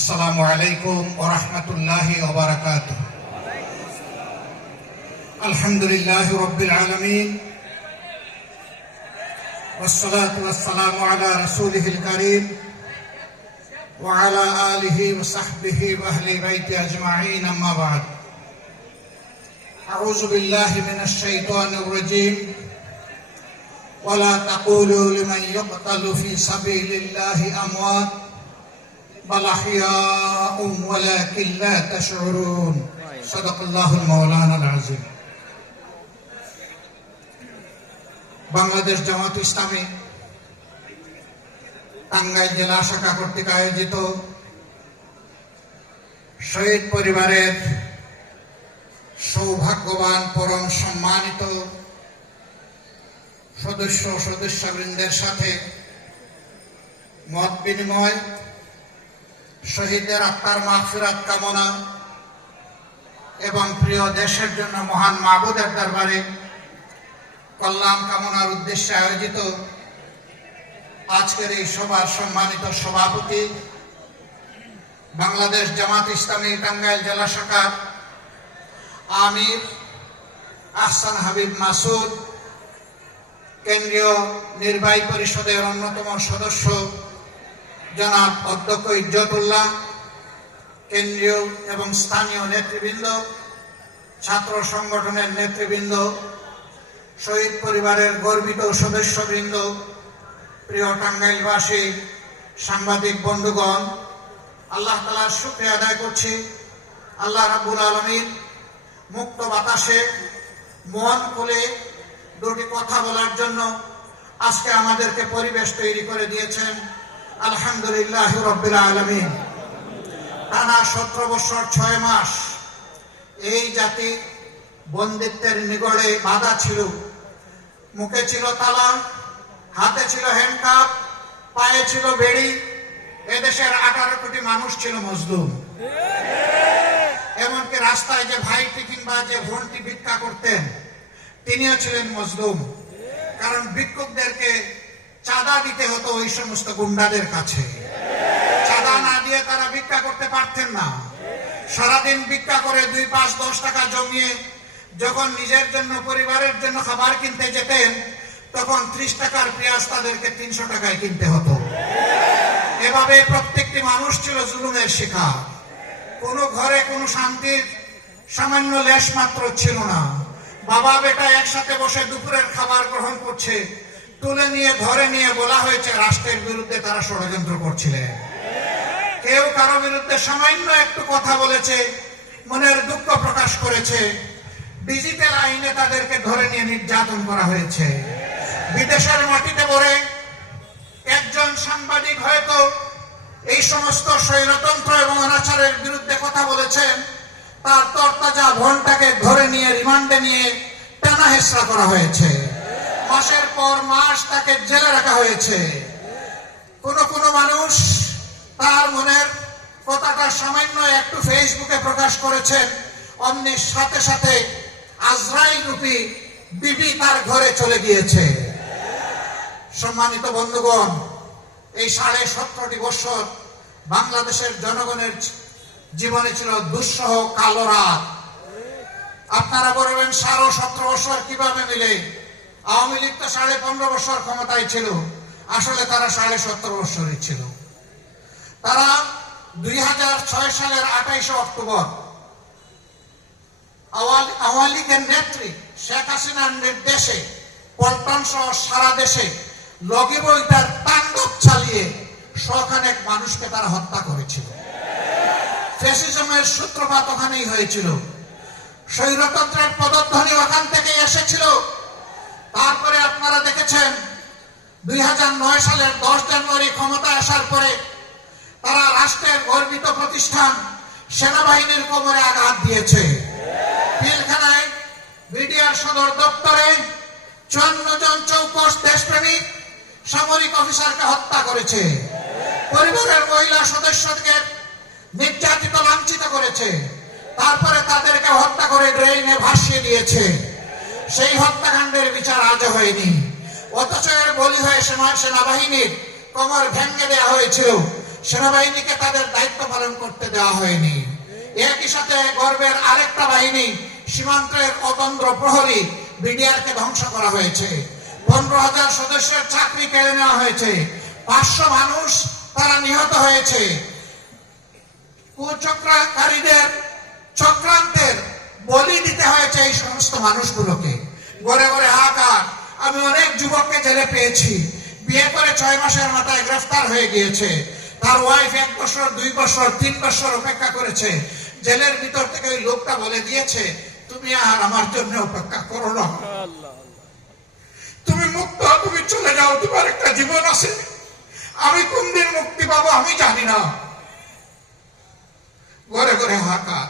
আসসালামু আলাইকুম ওয়া রাহমাতুল্লাহি ওয়া বারাকাতুহু। আলহামদুলিল্লাহি রাব্বিল আলামিন ওয়াসসালাতু ওয়াসসালামু আলা রাসূলিহিল কারীম ওয়া আলা আলিহি ওয়া সাহবিহি ওয়া আহলি বাইতি আজমাইন, আম্মা বা'দ। আউযু বিল্লাহি মিনাশ শাইতানির রাজীম। ওয়া লা তাকুলু লিমান ইউকতালু ফি সাবিলিল্লাহি আমওয়াত বাল আহইয়াউম ওয়ালাকিন লা তাশউরুন। সাদাকাল্লাহুল মাওলানাল আযীম। বাংলাদেশ জামাত ইসলামী টাঙ্গাইল জেলা শাখা কর্তৃক আয়োজিত শহীদ পরিবারের সৌভাগ্যবান পরম সম্মানিত সদস্যবৃন্দের সাথে মত বিনিময়, শহীদদের আত্মার মাগফিরাত কামনা এবং প্রিয় দেশের জন্য মহান মাবুদের দরবারে কল্যাণ কামনার উদ্দেশ্যে আয়োজিত আজকের এই সভার সম্মানিত সভাপতি, বাংলাদেশ জামাত ইসলামী টাঙ্গাইল জেলা শাখার আমির আহসান হাবিব মাসুদ, কেন্দ্রীয় নির্বাহী পরিষদের অন্যতম সদস্য জনাব অধ্যক্ষ ইজ্জতুল্লাহ, কেন্দ্রীয় এবং স্থানীয় নেতৃবৃন্দ, ছাত্র সংগঠনের নেতৃবৃন্দ, শহীদ পরিবারের গর্বিত সদস্যবৃন্দ, প্রিয় টাঙ্গাইলবাসী, সাংবাদিক বন্ধুগণ, আল্লাহ তাআলার শুকরিয়া আদায় করছি। আল্লাহ রাব্বুল আলামিন মুক্ত বাতাসে মন খুলে দুটি কথা বলার জন্য আজকে আমাদেরকে পরিবেশ তৈরি করে দিয়েছেন। আলহামদুলিল্লাহ রাব্বিল আলামিন। টানা 17 বছর 6 মাস এই জাতি বন্দিত্বের নিগড়ে বাঁধা ছিল। মুখে ছিল তালা, হাতে ছিল হ্যান্ডকাপ, পায়ে ছিল বেড়ি। এদেশের 18 কোটি মানুষ ছিল মজলুম। এমনকি রাস্তায় যে ভাইটি কিংবা যে বোনটি ভিক্ষা করতেন তিনিও ছিলেন মজলুম। কারণ ভিক্ষুকদেরকে চাঁদা দিতে হতো ওই সমস্ত গুন্ডাদের কাছে। চাঁদা না দিয়ে তারা ভিক্ষা করতে পারতেন না। সারাদিন ভিক্ষা করে 2, 5, 10 টাকা জমিয়ে যখন নিজের জন্য পরিবারের জন্য খাবার কিনতে যেতেন তখন 30 টাকার পেঁয়াজ তাদেরকে 300 টাকায় কিনতে হতো। এভাবে প্রত্যেকটি মানুষ ছিল জুলুমের শিকার। কোনো ঘরে কোনো শান্তির সামান্য লেশ মাত্র ছিল না। বাবা বেটা একসাথে বসে দুপুরের খাবার গ্রহণ করছে, তুলে নিয়ে ঘরে নিয়ে বলা হয়েছে রাষ্ট্রের বিরুদ্ধে তারা ষড়যন্ত্র করছিলেন। কেউ কারো বিরুদ্ধে সামান্য একটু কথা বলেছে, মনের দুঃখ প্রকাশ করেছে, ডিজিটাল আইনে তাদেরকে ধরে নিয়ে নির্যাতন করা হয়েছে। বিদেশের মাটিতে পড়ে একজন সাংবাদিক হয়তো এই সমস্ত স্বৈরতন্ত্র এবং অনাচারের বিরুদ্ধে কথা বলেছেন, তার তরতাজা বোনটাকে ধরে নিয়ে রিমান্ডে নিয়ে টানা হেঁচড়া করা হয়েছে। মাসের পর মাস তাকে জেলে রাখা হয়েছে। কোন মানুষ তার মনের কথাটা সামান্য একটু ফেসবুকে প্রকাশ করেছেন, অমনি সাথে সাথে আজরাইল রূপী বিবি তার ঘরে চলে গিয়েছে। সম্মানিত বন্ধুগণ, এই 17.5 বছর বাংলাদেশের জনগণের জীবনে ছিল দুঃসহ কালো রাত। আপনারা বলবেন 17.5 বছর কিভাবে মিলে? আওয়ামী লীগ তো 15.5 বছর ক্ষমতায় ছিল। আসলে তারা 17.5 বছরই ছিল। তারা 2006 সালের 28 অক্টোবর আওয়ামী লীগের নেত্রী শেখ হাসিনার নির্দেশে পল্টন সহ সারা দেশে লগি বইটার তাণ্ডব চালিয়ে শখানেক মানুষকে তারা হত্যা করেছিল। ফ্যাসিজমের সূত্রপাত ওখানেই হয়েছিল। স্বৈরতন্ত্রের পদধ্বনি ওখান থেকে এসেছিল। তারপরে আপনারা দেখেছেন 2009 সালের 10 জানুয়ারি ক্ষমতায় আসার পরে তারা রাষ্ট্রের গর্বিত প্রতিষ্ঠান সেনাবাহিনীর কোমরে আঘাত দিয়েছে। পিলখানায় বিডিআর সদর দপ্তরে 54 জন চৌকস দেশপ্রেমিক সামরিক অফিসারকে হত্যা করেছে। পরিবারের মহিলা সদস্যকে নির্যাতিত লাঞ্ছিত করেছে। তারপরে তাদেরকে হত্যা করে ড্রেনে ভাসিয়ে দিয়েছে। সেই হত্যাকাণ্ডের বিচার আজও হয়নি। অথচ এর বলি হয়ে সেনাবাহিনীর কোমর ভেঙে দেওয়া হয়েছিল। সেনাবাহিনীকে তাদের দায়িত্ব পালন করতে দেওয়া হয়নি। একই সাথে গর্বের আরেকটা বাহিনী সীমান্তের অতন্ত্র প্রহরী বিডিআরকে ধ্বংস করা হয়েছে। 15,000 সদস্যের চাকরি কেড়ে নেওয়া হয়েছে। 500 মানুষ তারা নিহত হয়েছে। কুচক্রকারীদের চক্রান্তের বলি দিতে হয়েছে এই সমস্ত মানুষগুলোকে। ঘরে ঘরে হাহাকার। আমি অনেক যুবককে জেলে পেয়েছি, বিয়ে করে 6 মাসের মাথায় গ্রেফতার হয়ে গিয়েছে। তার ওয়াইফ 1 বছর, 2 বছর, 3 বছর অপেক্ষা করেছে। জেলের ভিতর থেকে ওই লোকটা বলে দিয়েছে, তুমি আর আমার জন্য অপেক্ষা করো না, তুমি মুক্ত, তুমি চলে যাও, তোমার একটা জীবন আছে। আমি কোন দিন মুক্তি পাবো আমি জানি না। ঘরে ঘরে হাহাকার।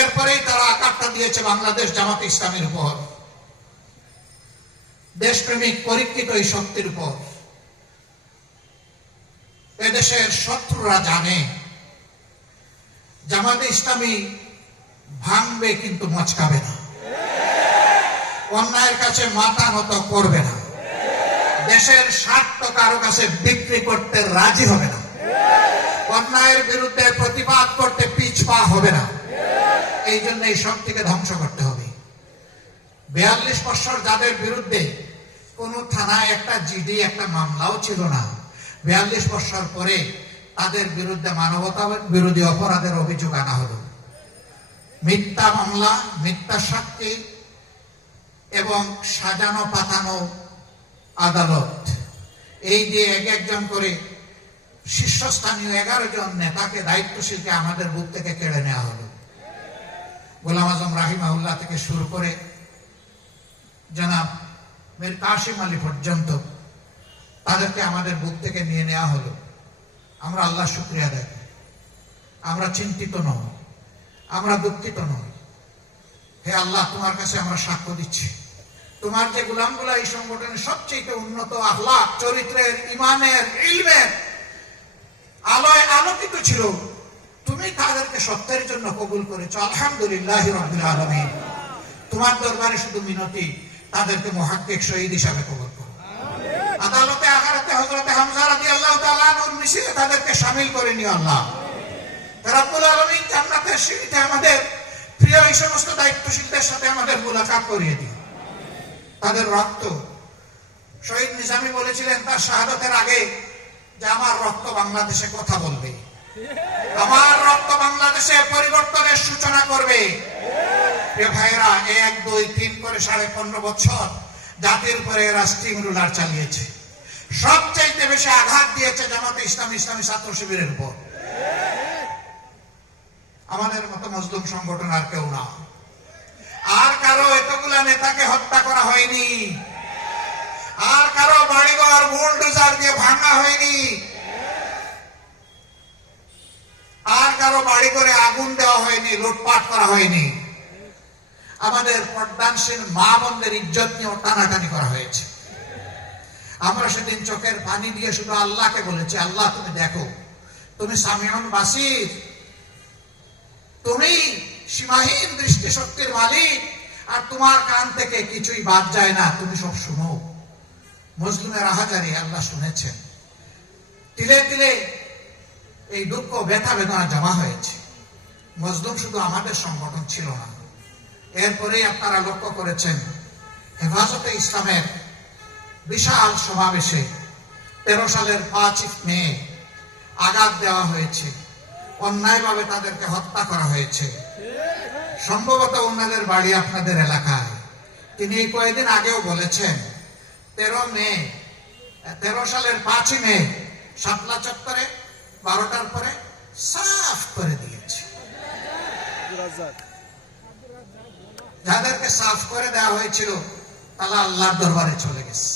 এরপরেই তারা আঘাতটা দিয়েছে বাংলাদেশ জামাত ইসলামের উপর, দেশপ্রেমিক পরীক্ষিত এই শক্তির উপর। এদেশের শত্রুরা জানে জামাতে ইসলামী ভাঙবে কিন্তু মচকাবে না, অন্যায়ের কাছে মাথা নত করবে না, দেশের স্বার্থ কারো কাছে বিক্রি করতে রাজি হবে না, অন্যায়ের বিরুদ্ধে প্রতিবাদ করতে পিছপা হবে না। এই জন্য এই শক্তিকে ধ্বংস করতে হবে। 42 বছর যাদের বিরুদ্ধে কোন থানায় একটা জিডি, একটা মামলাও ছিল না, 42 বছর পরে তাদের বিরুদ্ধে মানবতা বিরোধী অপরাধের অভিযোগ আনা হলো। মিথ্যা মামলা, মিথ্যা সাক্ষী এবং সাজানো পাতানো আদালত, এই যে একজন করে শীর্ষস্থানীয় 11 জন নেতাকে, দায়িত্বশীলকে আমাদের বুক থেকে কেড়ে নেওয়া হলো। গোলাম আজম রাহিমাহুল্লাহ থেকে শুরু করে জনাব মীর কাসিম আলী পর্যন্ত তাদেরকে আমাদের বুক থেকে নিয়ে নেওয়া হলো। আমরা আল্লাহ শুকরিয়া আদায় করি। আমরা চিন্তিত নই, আমরা দুঃখিত নই। হে আল্লাহ, তোমার কাছে আমরা সাক্ষ্য দিচ্ছি, তোমার যে গোলামগুলা এই সংগঠনের সবচেয়ে উন্নত আখলাক, চরিত্রের, ইমানের, ইলমের আলোয় আলোকিত ছিল, তুমি তাদেরকে সত্যের জন্য কবুল করেছো। আলহামদুলিল্লাহ রাব্বিল আলামিন। তোমার দরবারে শুধু মিনতি, তাদেরকে মুহাক্কিক শহীদ হিসাবে কবুল করো। আদালতে আখিরাতে হযরত হামজা রাদিয়াল্লাহু তাআলা আনহুর মিছিলে তাদেরকে শামিল করে নিও আল্লাহ। রব্বুল আলামিন জান্নাতের সিঁড়িতে আমাদের প্রিয় এই সমস্ত দায়িত্বশীলদের সাথে আমাদের মুলাকাত করিয়ে দিও। তাদের রক্ত, শহীদ নিজামী বলেছিলেন তার শাহাদাতের আগে যে আমার রক্ত বাংলাদেশে কথা বলবে, আমার রক্ত বাংলাদেশে পরিবর্তনের সূচনা করবে। প্রিয় ভাইরা, 1, 2, 3 করে 15.5 বছর জাতির উপরে এরা স্টিম রুলার চালিয়েছে। সবচাইতে বেশি আঘাত দিয়েছে জামাতে ইসলামী, ইসলামী ছাত্র শিবিরের উপর। আমাদের মতো মজলুম সংগঠন আর কেউ না। আর কারো এতগুলা নেতাকে হত্যা করা হয়নি, আর কারো বাড়িঘর বুলডোজার দিয়ে ভাঙা হয়নি, আর কারো বাড়ি করে আগুন দেওয়া হয়নি, লুটপাট করা হয়নি। আমাদের পর্দানশীল মা বোনদের ইজ্জত নিয়ে টানাটানি করা হয়েছে। আমরা সেদিন চোখের পানি দিয়ে শুধু আল্লাহকে বলেছি, আল্লাহ তুমি দেখো, তুমি সামিউন বাসির, তুমি সীমাহীন দৃষ্টিশক্তির মালিক, আর তোমার কান থেকে কিছুই বাদ যায় না, তুমি সব শুনো। মজলুমের আহাজারি আল্লাহ শুনেছেন। তিলে তিলে এই দুঃখ, ব্যথা বেদনা জমা হয়েছে। মজলুম শুধু আমাদের সংগঠন ছিল না। এরপরেই আপনারা লক্ষ্য করেছেন হেফাজতে ইসলামের বিশাল সমাবেশে 13 সালের 5 মে আঘাত দেওয়া হয়েছে, অন্যায়ভাবে তাদেরকে হত্যা করা হয়েছে। সম্ভবত ওনাদের বাড়ি আপনাদের এলাকায়। তিনি কয়েকদিন আগেও বলেছেন 13 সালের 5 মে শাপলা চত্বরে 12টার পরে সাফ করে দিয়েছে। যাদেরকে সাফ করে দেওয়া হয়েছিল তারা আল্লাহর দরবারে চলে গেছে,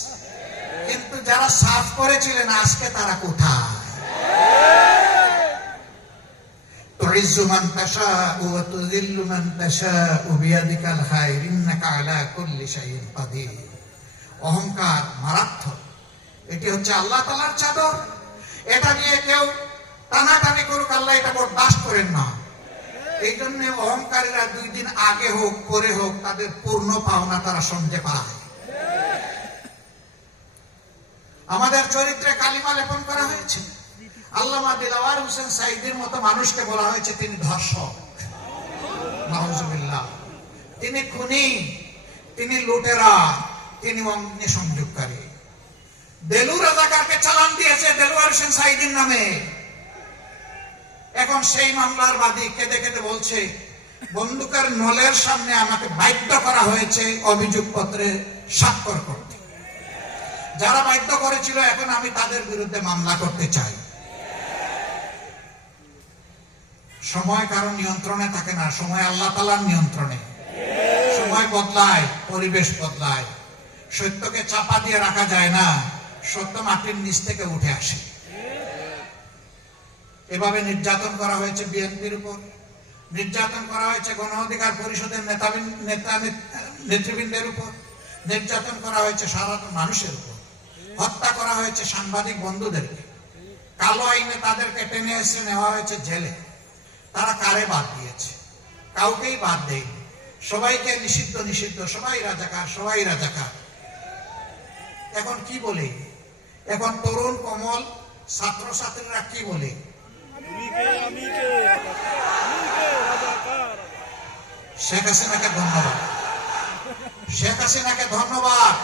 কিন্তু যারা সাফ করেছিলেন আজকে তারা কোথায়? তুইজ্জু মান তাশাউ ওয়া তুযিল্লু মান তাশাউ বিয়াদিকাল খায়র ইন্নাকা আলা কুল্লি শাইইন কাদির। অহংকার মারাত্মক। এটি হচ্ছে আল্লাহ তাআলার চাদর। এটা নিয়ে কেউ টানাটানি করুক, আল্লাহ এটা বরদাস্ত করেন না। এই জন্য অহংকারীরা 2 দিন আগে হোক পরে হোক তাদের পূর্ণ পাওনা তারা সঙ্গে পায়। আমাদের চরিত্রে কালিমা লেপন করা হয়েছে। আল্লামা আল্লামা দিলওয়ার হোসেন সাঈদীর মতো মানুষকে বলা হয়েছে তিনি ধর্ষক, নাউজুবিল্লাহ, তিনি খুনি, তিনি লুটেরা, তিনি অগ্নিসংযোগকারী। দেলু রাজাকারকে চালান দিয়েছে দেলওয়ার হোসেন সাঈদীর নামে। এখন সেই মামলার বাদী কেঁদে কেঁদে বলছে, বন্দুকের নলের সামনে আমাকে বাধ্য করা হয়েছে অভিযোগপত্রে স্বাক্ষর করতে। যারা বাধ্য করেছিল এখন আমি তাদের বিরুদ্ধে মামলা করতে চাই। সময় কারো নিয়ন্ত্রণে থাকে না, সময় আল্লাহ তাআলার নিয়ন্ত্রণে। সময় বদলায়, পরিবেশ বদলায়, সত্যকে চাপা দিয়ে রাখা যায় না, সত্য মাটির নিচ থেকে উঠে আসে। এভাবে নির্যাতন করা হয়েছে বিএনপির উপর, নির্যাতন করা হয়েছে গণ অধিকার পরিষদের নেতৃবৃন্দের উপর, নির্যাতন করা হয়েছে সাধারণ মানুষের উপর, হত্যা করা হয়েছে সাংবাদিক বন্ধুদেরকে, কালো আইনে তাদেরকে টেনে এসে নেওয়া হয়েছে জেলে। তারা কারে বাদ দিয়েছে? কাউকেই বাদ দেয়নি। সবাইকে নিষিদ্ধ নিষিদ্ধ, সবাই রাজাকার, সবাই রাজাকার। এখন কি বলে? এখন তরুণ কমল ছাত্রছাত্রীরা কি বলে? শেখ হাসিনাকে ধন্যবাদ, শেখ হাসিনাকে ধন্যবাদ।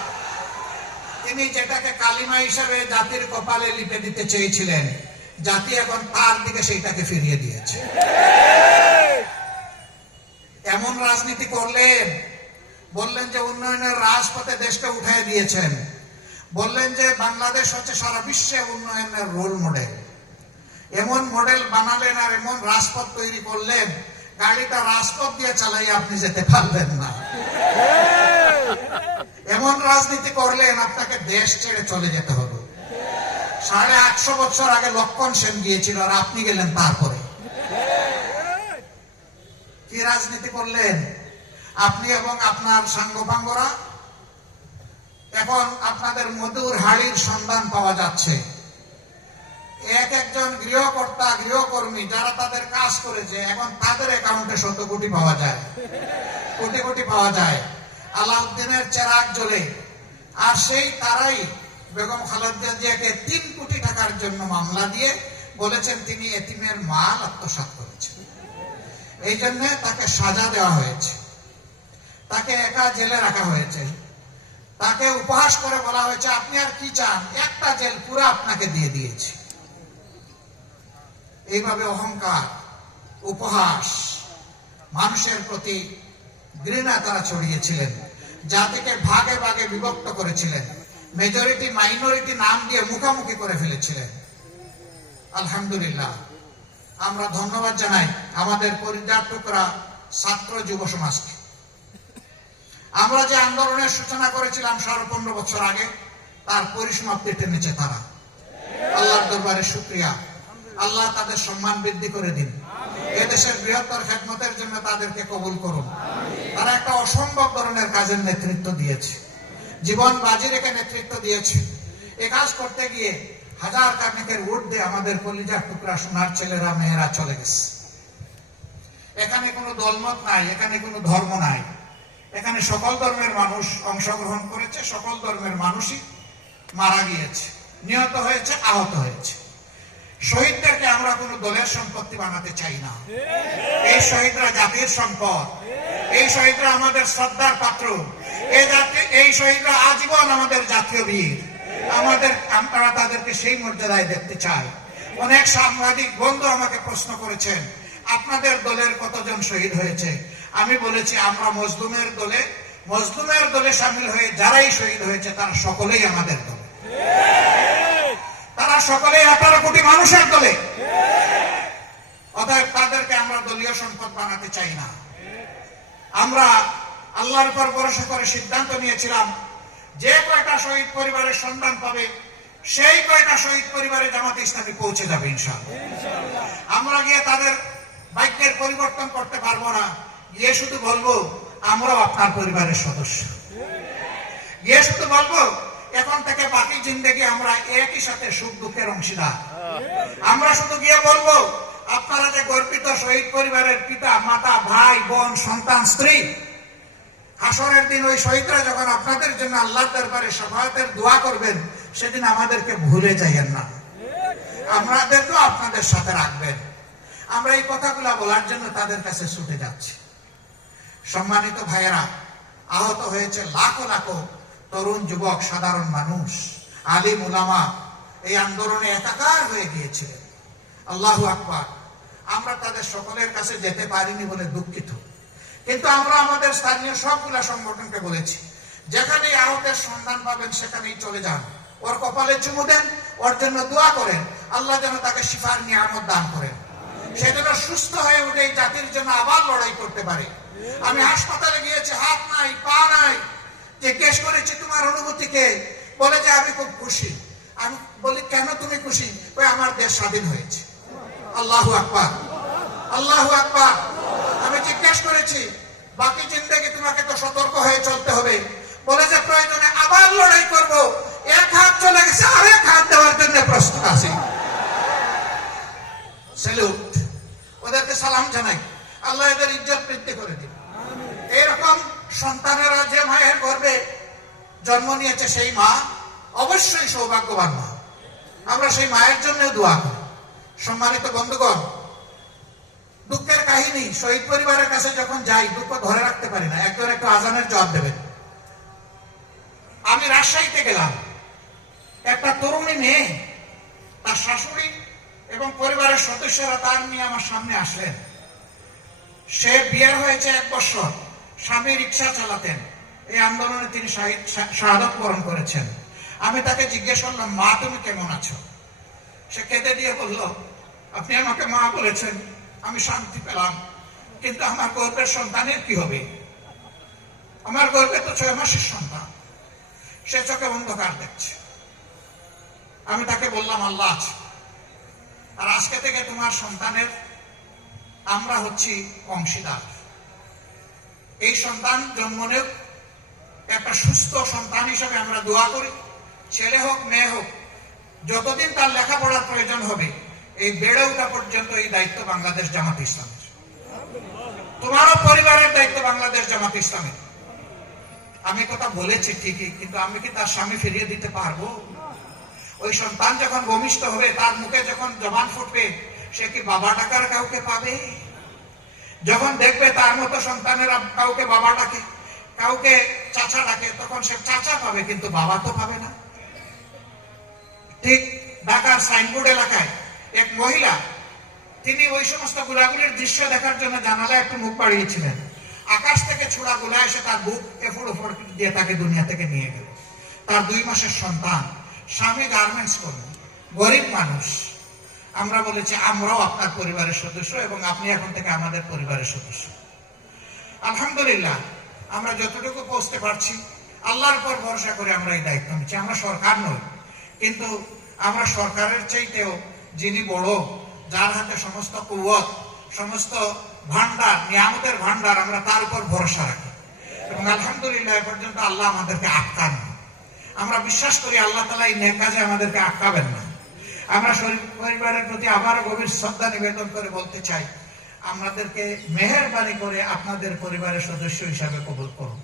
তিনি যেটাকে কালিমা হিসাবে জাতির কপালে লিপে দিতে চেয়েছিলেন, জাতি এখন তার দিকে সেইটাকে ফিরিয়ে দিয়েছে। এমন রাজনীতি করলেন, বললেন যে উন্নয়নের রাজপথে দেশকে উঠায় দিয়েছেন, বললেন যে বাংলাদেশ হচ্ছে সারা বিশ্বে উন্নয়নের রোল মডেল। এমন মডেল বানালেন আর এমন রাজপথ তৈরি করলেন, গাড়িটা রাজপথ দিয়ে চালাই আপনি যেতে পারবেন না। এমন রাজনীতি করলেন আপনাকে দেশ ছেড়ে চলে যেতে হবে। 850 বছর আগে লক্ষণ সেন গিয়েছিল আর আপনি গেলেন তারপরে। কি রাজনীতি করলেন আপনি এবং আপনার সাঙ্গপাঙ্গরা? এখন আপনাদের মধুর হাড়ির সন্ধান পাওয়া যাচ্ছে। এক একজন গৃহকর্তা গৃহকর্মী যারা তাদের কাজ করেছে, এখন তাদের অ্যাকাউন্টে 100 কোটি পাওয়া যায়, কোটি কোটি পাওয়া যায়। আলাউদ্দিনের চেরাগ জ্বলে, আর সেই তারাই বেগম খালেদা জিয়াকে 3 কোটি টাকার জন্য মামলা দিয়ে বলেছেন তিনি এতিমের মাল আত্মসাৎ করেছেন। এই জন্য তাকে সাজা দেওয়া হয়েছে, তাকে একা জেলে রাখা হয়েছে, তাকে উপহাস করে বলা হয়েছে আপনি আর কি চান, একটা জেল পুরো আপনাকে দিয়ে দিয়েছি। এইভাবে অহংকার, উপহাস, মানুষের প্রতি ঘৃণা তারা ছড়িয়েছিলেন, জাতিকে ভাগে ভাগে বিভক্ত করেছিলেন, মেজরিটি মাইনরিটি নাম দিয়ে মুখামুখি করে ফেলেছিলেন। আলহামদুলিল্লাহ, আমরা ধন্যবাদ জানাই আমাদের পরিবার টুকরা ছাত্র যুব সমাজকে। আমরা যে আন্দোলনের সূচনা করেছিলাম 15.5 বছর আগে, তার পরিসমাপ্তি টেনেছে তারা। আল্লাহর দরবারে শুকরিয়া, আল্লাহ তাদের সম্মান বৃদ্ধি করে দিন, এদেশের বৃহত্তর খেদমতের জন্য তাদেরকে কবুল করুন। তারা একটা অসম্ভব ধরনের কাজের নেতৃত্ব দিয়েছে, জীবন বাজি রেখে নেতৃত্ব দিয়েছে। এ কাজ করতে গিয়ে হাজার কার্মিকের ঊর্ধ্বে আমাদের কলিজার টুকরা সোনার ছেলেরা মেয়েরা চলে গেছে। এখানে কোনো দলমত নাই, এখানে কোনো ধর্ম নাই, এখানে সকল ধর্মের মানুষ অংশগ্রহণ করেছে, সকল ধর্মের মানুষই মারা গিয়েছে, নিহত হয়েছে, আহত হয়েছে। শহীদদেরকে আমরা কোনো দলের সম্পত্তি বানাতে চাই না। এই শহীদরা জাতির সম্পদ, এই শহীদরা আমাদের শ্রদ্ধার পাত্র, এই শহীদরা আজীবন আমাদের জাতীয় বীর। আমরা তাদেরকে সেই মর্যাদায় দেখতে চাই। অনেক সাংবাদিক বন্ধু আমাকে প্রশ্ন করেছেন আপনাদের দলের কতজন শহীদ হয়েছে। আমি বলেছি আমরা মজলুমের দলে সামিল হয়ে যারাই শহীদ হয়েছে তারা সকলেই আমাদের দলে, তারা সকলেই 18 কোটি মানুষের দলে। অতএব তাদেরকে আমরা দলীয় সম্পদ বানাতে চাই না। আমরা আল্লাহর উপর ভরসা করে সিদ্ধান্ত নিয়েছিলাম যে কয়টা শহীদ পরিবারের সন্ধান পাবে সেই কয়টা শহীদ পরিবারে জামাতে ইসলামী পৌঁছে যাবে ইনশাআল্লাহ। আমরা গিয়ে তাদের ভাগ্যের পরিবর্তন করতে পারবো না, গিয়ে শুধু বলবো আমরাও আপনার পরিবারের সদস্য। গিয়ে শুধু বলবো এখন থেকে বাকি জিন্দেগি আমরা একই সাথে সুখ দুঃখের অংশীদার। আমরা শুধু গিয়ে বলবো আপনারা যে গর্বিত শহীদ পরিবারের পিতা মাতা ভাই বোন সন্তান স্ত্রী, হাসরের দিন ওই শহীদরা যখন আপনাদের জন্য আল্লাহর দরবারে শাফাআতের দোয়া করবেন সেদিন আমাদেরকে ভুলে যাইয়েন না। আমাদেরকেও আপনাদের সাথে রাখবেন। আমরা এই কথাগুলো বলার জন্য তাদের কাছে ছুটে যাচ্ছি। সম্মানিত ভাইয়েরা, আহত হয়েছে লাখো লাখো তরুণ যুবক, সাধারণ মানুষ, আলিম উলামা এই আন্দোলনে একাকার হয়ে গিয়েছিলেন। আল্লাহু আকবার। আমরা তাদের সকলের কাছে যেতে পারিনি বলে দুঃখিত, কিন্তু আমরা আমাদের স্থানীয় সবগুলা সংগঠনকে বলেছি, যেখানেই আহতের সন্ধান পাবেন সেখানেই চলে যান, ওর কপালে চুমু দেন, ওর জন্য দোয়া করেন, আল্লাহ যেন তাকে শিফার নিয়ামত দান করেন, সে যেন সুস্থ হয়ে উঠে এই জাতির জন্য আবার লড়াই করতে পারে। আমি হাসপাতালে গিয়েছি, হাত নাই পা নাই, জিজ্ঞেস করেছি তোমার অনুভূতিকে, বলে যে আমি খুব খুশি। আমি বলি কেন তুমি খুশি? ওই আমার দেশ স্বাধীন হয়েছে। আল্লাহু আকবার, আল্লাহু আকবার। আমি জিজ্ঞেস করেছি বাকি জিন্দেগি তোমাকে তো সতর্ক হয়ে চলতে হবে, বলে যে প্রয়োজনে আবার লড়াই করব, এক হাত চলে গেছে আরেক হাত দেওয়ার জন্য প্রস্তুত আছি। স্যালুট, ওদেরকে সালাম জানাই, আল্লাহ এদের ইজ্জত বৃদ্ধি করে দিন। এরকম সন্তানেরা যে মায়ের গর্ভে জন্ম নিয়েছে সেই মা অবশ্যই সৌভাগ্যবান মা, আমরা সেই মায়ের জন্য দোয়া করি। সম্মানিত বন্ধুগণ, দুঃখের কাহিনী, শহীদ পরিবারের কাছে যখন যাই দুঃখ ধরে রাখতে পারি না। একজন একটু আজানের জবাব দেবেন। আমি রাজশাহীতে গেলাম, একটা তরুণী মেয়ে, তার শাশুড়ি এবং পরিবারের সদস্যরা তার নিয়ে আমার সামনে আসলেন। সে বিয়ের হয়েছে 1 বছর, স্বামী রিক্সা চালাতেন, এই আন্দোলনে তিনি শাহাদত বরণ করেছেন। আমি তাকে জিজ্ঞেস করলাম, মা তুমি কেমন আছো? সে কেঁদে দিয়ে বলল, আপনি আমাকে মা বলেছেন, আমি শান্তি পেলাম, কিন্তু আমার গর্ভের সন্তানের কি হবে? আমার গর্ভে তো 6 মাসের সন্তান। সে চোখে অন্ধকার দেখছে। আমি তাকে বললাম, আল্লাহ আছে, আর আজকে থেকে তোমার সন্তানের আমরা হচ্ছি অংশীদার। এই সন্তান জন্ম নেও, একটা সুস্থ সন্তান হিসেবে আমরা দোয়া করি, ছেলে হোক মেয়ে হোক, যতদিন তার লেখাপড়ার প্রয়োজন হবে এই বেড়ে ওঠা পর্যন্ত এই দায়িত্ব বাংলাদেশ জামাত ইসলামের। তোমারও পরিবারের দায়িত্ব বাংলাদেশ জামাত ইসলামের। আমি কথা বলেছি ঠিকই, কিন্তু আমি কি তার স্বামী ফিরিয়ে দিতে পারবো? ওই সন্তান যখন ভূমিষ্ঠ হবে, তার মুখে যখন জবান ফুটবে, সে কি বাবা ডাকার কাউকে পাবে? যখন দেখবে তার মতো সন্তানেরা কাউকে বাবা ডাকে, কাউকে চাচা ডাকে, তখন সে চাচা পাবে, কিন্তু বাবা তো পাবে না। ঠিক ঢাকার সাইনবোর্ড এলাকায় এক মহিলা, তিনি ওই সমস্ত গোলাগুলির দৃশ্য দেখার জন্য জানালায় একটু মুখ বাড়িয়েছিলেন। আকাশ থেকে ছোড়া গোলা এসে তার বুক এফুড় ওফড় দিয়ে তাকে দুনিয়া থেকে নিয়ে গেল। তার 2 মাসের সন্তান, স্বামী গার্মেন্টস কর্মী, গরিব মানুষ। আমরা বলেছি আমরাও আপনার পরিবারের সদস্য এবং আপনি এখন থেকে আমাদের পরিবারের সদস্য। আলহামদুলিল্লাহ, আমরা যতটুকু পৌঁছতে পারছি আল্লাহর উপর ভরসা করে আমরা এই দায়িত্ব নিচ্ছি। আমরা সরকার নই, কিন্তু আমরা সরকারের চাইতেও যিনি বড়, যার হাতে সমস্ত কুওয়াত, সমস্ত ভান্ডার, নিয়ামতের ভান্ডার, আমরা তার উপর ভরসা রাখি এবং আলহামদুলিল্লাহ এ পর্যন্ত আল্লাহ আমাদেরকে আটকান না। আমরা বিশ্বাস করি আল্লাহ তাআলা এই নেক কাজে আমাদেরকে আটকাবেন না। আমরা শরীফ পরিবারের প্রতি আবারও গভীর শ্রদ্ধা নিবেদন করে বলতে চাই, আমাদেরকে মেহেরবানি করে আপনাদের পরিবারের সদস্য হিসাবে কবুল করুন।